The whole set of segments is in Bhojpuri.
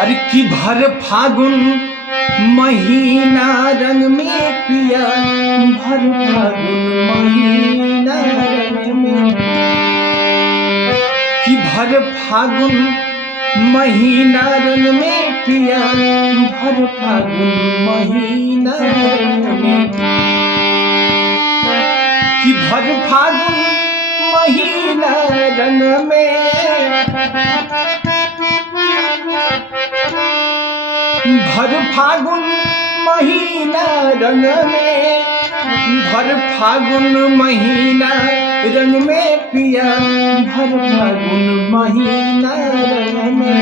अरे की भर फागुन महीना रंग में पिया, भर फागुन महीना रंग में, कि भर फागुन महीना रंग में पिया, भर फागुन महीना रंग में, कि भर फागुन महीना रंग में, भर फागुन महीना रंग में, भर फागुन महीना रंग में पिया, भर फागुन महीना रंग में।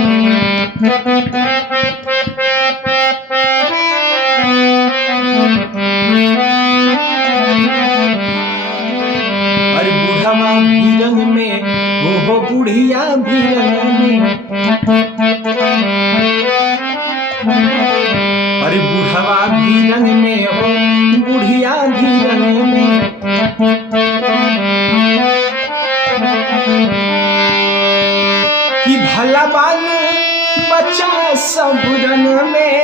अरे बूढ़वा भी रंग में, वो बुढ़िया भी रंग में, अरे बूढ़वा भी रंग में हो, बुढ़िया भी रंग में, कि भला बाल बच्चा सब रंग में,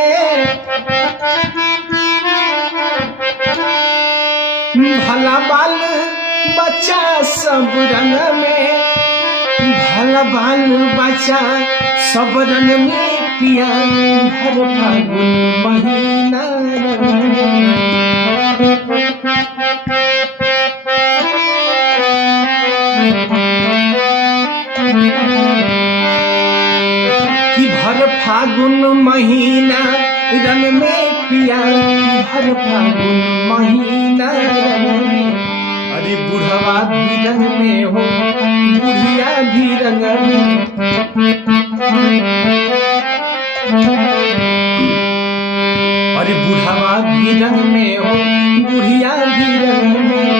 भला बाल बच्चा सब रंग में, भला बाल बच्चा सब रंग में पिया, भर फागुन महीना रंग में। कि भर फागुन महीना रंग में पिया, भर फागुन महीना रंग में, अरे बुढ़वा भी रंग में हो, बुढ़िया भी रंग में, अरे बुढ़वा भी रंग में हो, बुढ़िया भी रंग में,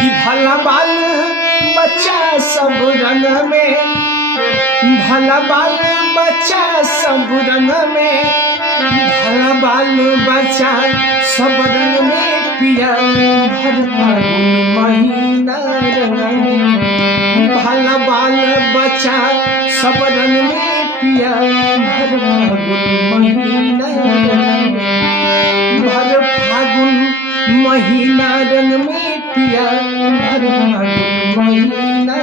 कि भला बाल बच्चा सब रंग में, भला बाल बच्चा सब रंग में, भला बाल बच्चा सब रंग में पिया, भर फागुन महीना रंग में, भला बाल बच्चा सब रंग में पिया, भर फागुन महीना रंग में, भर फागुन महीना रंग में पिया, भर फागुन महीना